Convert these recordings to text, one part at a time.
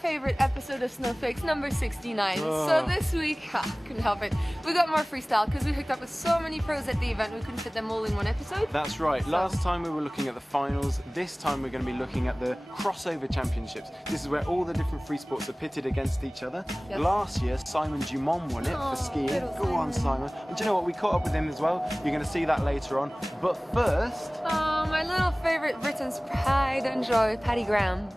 favourite episode of Snowfix, number 69. Oh. So this week, couldn't help it, we got more freestyle because we hooked up with so many pros at the event we couldn't fit them all in one episode. That's right. Last time we were looking at the finals. This time we're going to be looking at the crossover championships. This is where all the different free sports are pitted against each other. Yes. Last year, Simon Dumont won it for skiing. Go on, Simon. And do you know what? We caught up with him as well. You're going to see that later on. But first... Oh, my little favourite Britains Pride and Joy, Paddy Graham.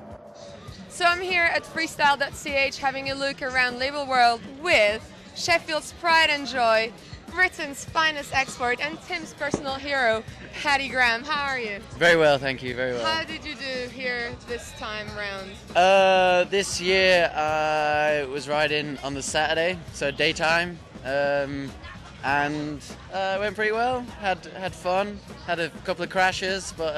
So I'm here at Freestyle.ch having a look around label world with Sheffield's pride and joy, Britain's finest export, and Tim's personal hero, Paddy Graham. How are you? Very well, thank you, very well. How did you do here this time round? This year I was riding on the Saturday, so daytime, and went pretty well. Had fun, had a couple of crashes, but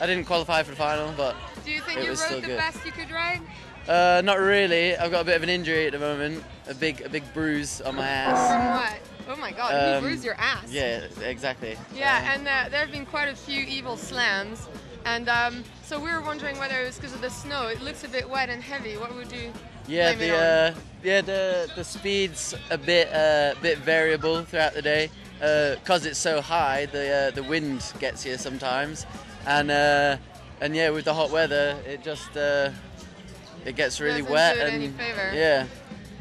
I didn't qualify for the final, but do you think it you was rode still the good. best you could ride? Not really. I've got a bit of an injury at the moment, a big bruise on my ass. From what? Oh my god, you bruised your ass. Yeah, exactly. Yeah, and there have been quite a few evil slams, and so we were wondering whether it was because of the snow. It looks a bit wet and heavy. What would you blame it on? The speed's a bit variable throughout the day, because it's so high. The wind gets you sometimes, and yeah, with the hot weather, it just it gets really Doesn't wet do it and any favor. yeah.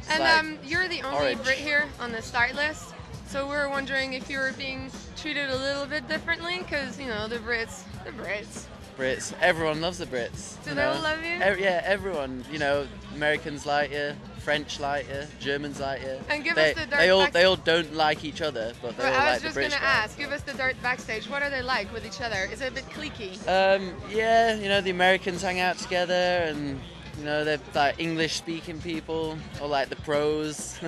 And you're the only orange. Brit here on the start list, so we were wondering if you were being treated a little bit differently, because you know the Brits. Brits. Everyone loves the Brits. Do they all love you? Yeah, everyone. You know, Americans like you, French like you, Germans like you. And give us the dirt they all don't like each other, but they all I like was the just British going to guy. ask, give us the dirt backstage. What are they like with each other? Is it a bit cliquey? Yeah, you know, the Americans hang out together, and you know, they're like English-speaking people, or like the pros.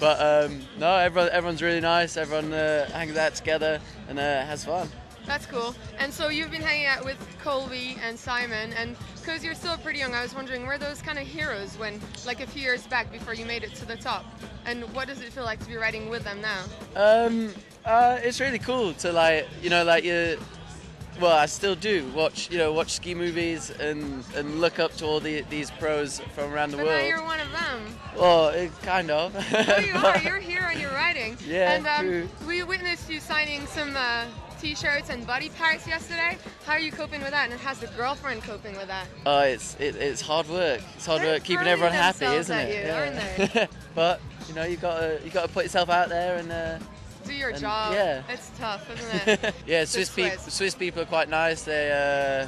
But no, everyone's really nice. Everyone hangs out together and has fun. That's cool. And so you've been hanging out with Colby and Simon, and because you're still pretty young, I was wondering, were those kind of heroes when, like a few years back before you made it to the top? And what does it feel like to be riding with them now? It's really cool to well, I still do watch ski movies and look up to all these pros from around the but world. Now you're one of them. Well, kind of. Oh, you are. You're here and you're riding. Yeah, and true. We witnessed you signing some t-shirts and body parts yesterday. How are you coping with that? And how's the girlfriend coping with that? Oh, it's hard work. It's hard They're work keeping throwing everyone happy, themselves isn't at it? you, aren't they? But you know, you gotta put yourself out there and. Do your job. Yeah. It's tough, isn't it? Yeah, Swiss people are quite nice. They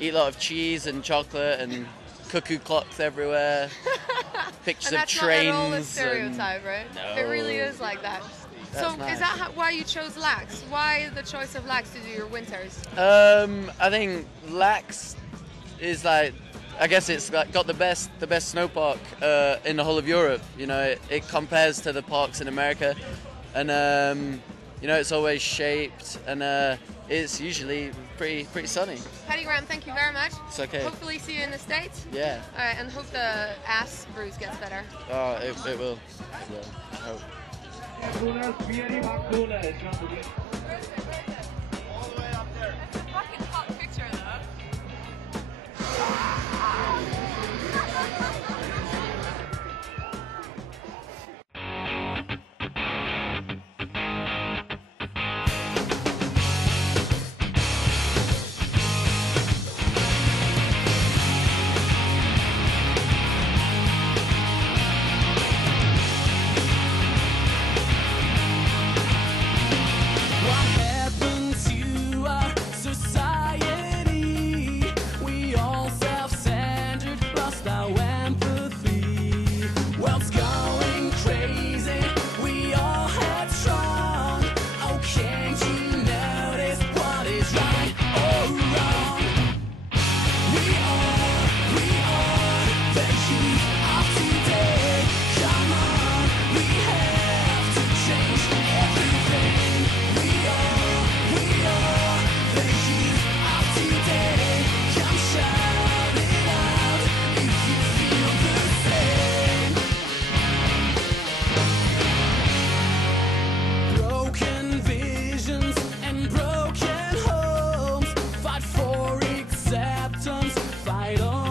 eat a lot of cheese and chocolate and cuckoo clocks everywhere. Pictures and of that's trains. not at all a stereotype, right? No. It really is like that. So That's nice. is that why you chose lax? Why the choice of lax to do your winters? I think lax is like, I guess it's like got the best snow park in the whole of Europe. You know, it compares to the parks in America, and you know, it's always shaped, and it's usually pretty sunny. Paddy Graham, thank you very much. It's okay. Hopefully see you in the States. Yeah. All right, and hope the ass bruise gets better. Oh, it will. I hope. Fucking hot picture though. Fight on.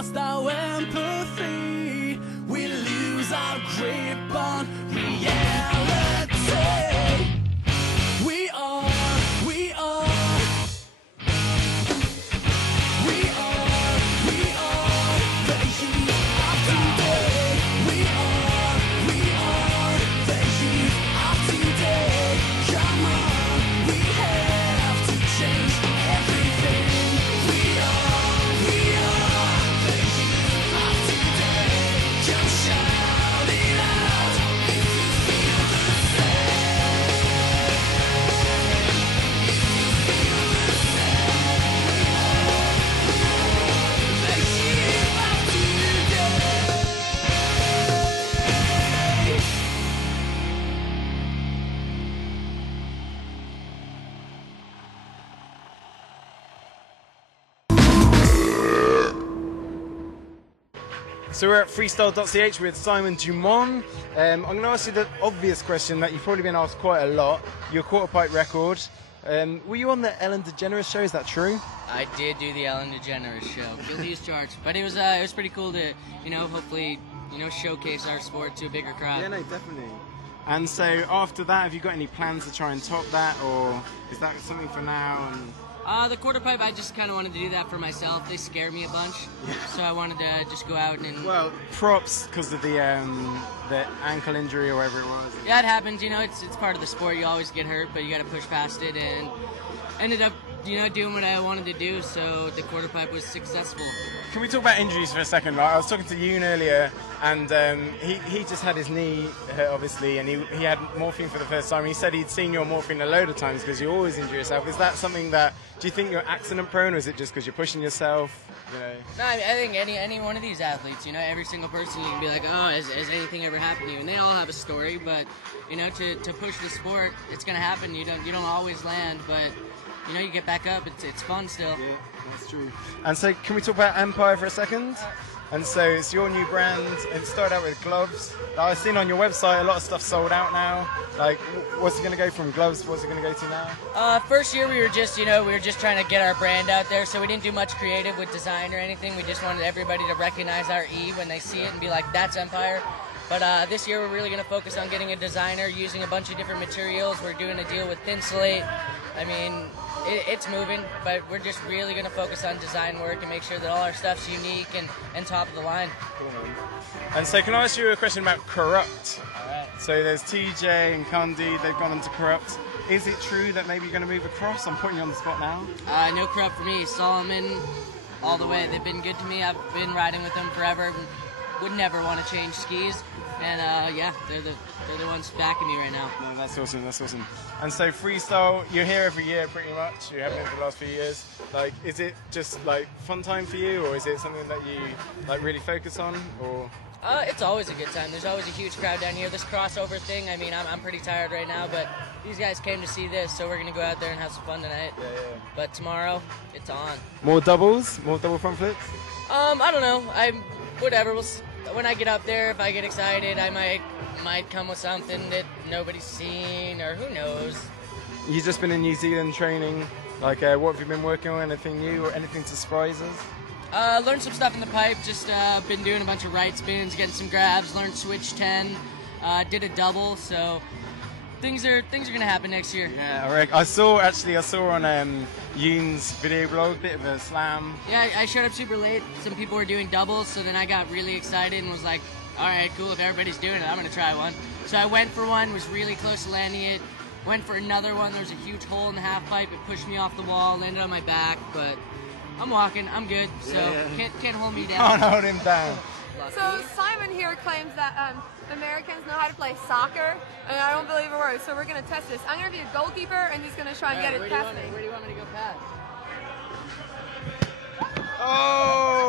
lost our empathy. We lose our grip on reality. We are the youth of today. We are the youth of today. Come on, we have to change everything. We are the youth of today. Come shout it out if you feel the same. If you feel the same. The youth of today. So we're at Freestyle.ch with Simon Dumont. I'm going to ask you the obvious question that you've probably been asked quite a lot. Your quarter pipe record. Were you on the Ellen DeGeneres show? Is that true? I did do the Ellen DeGeneres show. Guilty as charged. But it was pretty cool to, hopefully, showcase our sport to a bigger crowd. Yeah, no, definitely. And so after that, have you got any plans to try and top that, or is that something for now? And The quarter pipe, I just kind of wanted to do that for myself. They scare me a bunch, so I wanted to just go out and... well, props because of the ankle injury or whatever it was. Yeah, it happens. It's part of the sport. You always get hurt, but you got to push past it. And ended up, doing what I wanted to do. So the quarter pipe was successful. Can we talk about injuries for a second? Right? I was talking to Yoon earlier, and he just had his knee hurt, obviously, and he had morphine for the first time. He said he'd seen your morphine a load of times because you always injure yourself. Is that something that, do you think you're accident prone, or is it just because you're pushing yourself? No, I think any one of these athletes, every single person, you can be like, oh, has anything ever happened to you? And they all have a story, but to push the sport, it's gonna happen. You don't always land, but you get back up. It's fun still. Yeah, that's true. And so, can we talk about Empire for a second? And so, it's your new brand. It started out with gloves. I've seen on your website a lot of stuff sold out now. Like, what's it going to go from gloves? What's it going to go to now? First year we were just trying to get our brand out there, so we didn't do much creative with design or anything. We just wanted everybody to recognize our E when they see it and be like, that's Empire. But this year we're really going to focus on getting a designer, using a bunch of different materials. We're doing a deal with Thinsulate. I mean, it's moving, but we're just really going to focus on design work and make sure that all our stuff's unique and top of the line. Cool, man. And so can I ask you a question about Corrupt? All right. So there's TJ and Kundi, they've gone into Corrupt. Is it true that maybe you're going to move across? I'm putting you on the spot now. No Corrupt for me. Solomon, all the way. They've been good to me. I've been riding with them forever. Would never want to change skis. And yeah, they're the ones backing me right now. No, that's awesome. That's awesome. And so freestyle, you're here every year pretty much. You have been for the last few years. Like, is it just like fun time for you, or is it something that you like really focus on, or? It's always a good time. There's always a huge crowd down here. This crossover thing, I mean, I'm pretty tired right now, but these guys came to see this, so we're going to go out there and have some fun tonight. Yeah. But tomorrow, it's on. More doubles? More double front flips? I don't know. Whatever. When I get up there, if I get excited, I might come with something that nobody's seen, or who knows. You've just been in New Zealand training. Like, what have you been working on? Anything new or anything to surprise us? Learned some stuff in the pipe. Just been doing a bunch of right spins, getting some grabs. Learned switch 10. Did a double. So things are gonna happen next year. Yeah, all right. I saw on Yoon's video blog, bit of a slam. Yeah, I showed up super late. Some people were doing doubles, so then I got really excited and was like, all right, cool. If everybody's doing it, I'm gonna try one. So I went for one. Was really close to landing it. Went for another one. There was a huge hole in the half pipe. It pushed me off the wall. Landed on my back, but I'm walking. I'm good. So can't hold me down. Can't hold him down. So Simon here claims that Americans know how to play soccer, and I don't believe a word. So we're gonna test this. I'm gonna be a goalkeeper, and he's gonna try and get it past me. Where do you want me to go past? Oh!